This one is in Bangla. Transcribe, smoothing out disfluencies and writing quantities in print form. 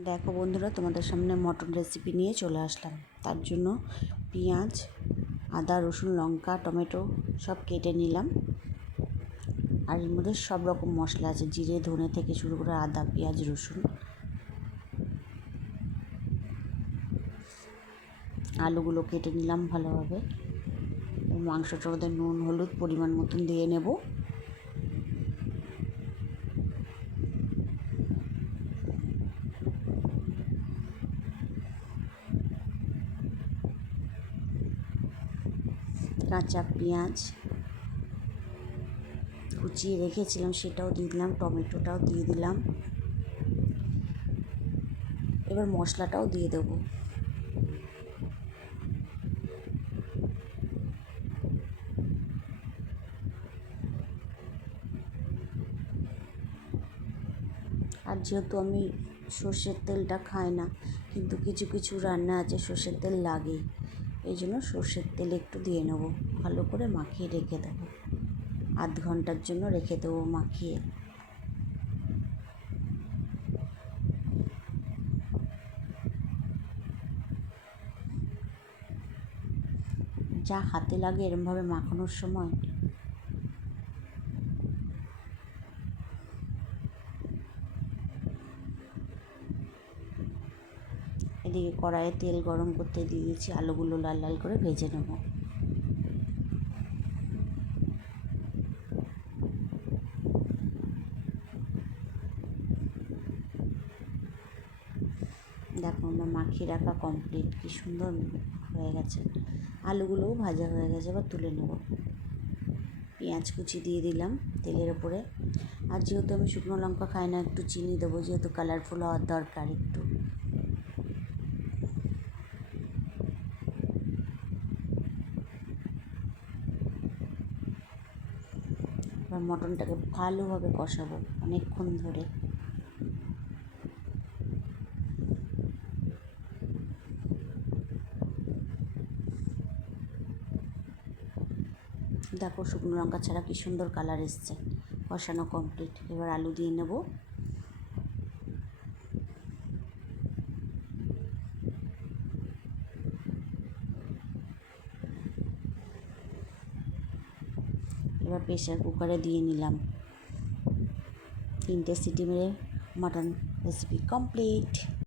দেখো বন্ধুরা, তোমাদের সামনে মটন রেসিপি নিয়ে চলে আসলাম। তার জন্য পেঁয়াজ, আদা, রসুন, লঙ্কা, টমেটো সব কেটে নিলাম। আর এর মধ্যে সব রকম মশলা আছে, জিরে ধনে থেকে শুরু করে আদা পেঁয়াজ রসুন। আলুগুলো কেটে নিলাম ভালোভাবে। মাংসটার মধ্যে নুন হলুদ পরিমাণ মতন দিয়ে নেব। কাঁচা পেঁয়াজ কুচিয়ে রেখেছিলাম সেটাও দিয়ে দিলাম, টমেটোটাও দিয়ে দিলাম। এবার মশলাটাও দিয়ে দেবো। আর যেহেতু আমি সর্ষের তেলটা খাই না, কিন্তু কিছু কিছু রান্না আছে সর্ষের তেল লাগেই, এই জন্য সর্ষের তেল একটু দিয়ে নেব। ভালো করে মাখিয়ে রেখে দেবো, আধ ঘন্টার জন্য রেখে দেবো মাখিয়ে। যা হাতে লাগে এরমভাবে মাখানোর সময়। এদিকে কড়াইয়ে তেল গরম করতে দিয়ে দিয়েছি, আলুগুলো লাল লাল করে ভেজে নেব। দেখো আমার মাখিয়ে রাখা কমপ্লিট, কী সুন্দর হয়ে গেছে। আলুগুলোও ভাজা হয়ে গেছে, এবার তুলে নেব। পেঁয়াজ কুচি দিয়ে দিলাম তেলের ওপরে। আর যেহেতু আমি শুকনো লঙ্কা খাই না, একটু চিনি দেবো, যেহেতু কালারফুল হওয়ার দরকার একটু। এবার মটনটাকে ভালোভাবে কষাবো অনেকক্ষণ ধরে। দেখো শুকনো লঙ্কা ছাড়া কী সুন্দর কালার এসছে। কষানো কমপ্লিট, এবার আলু দিয়ে নেব। এবার প্রেশার কুকারে দিয়ে নিলাম। 3টে সিটি মেরে মাটন রেসিপি কমপ্লিট।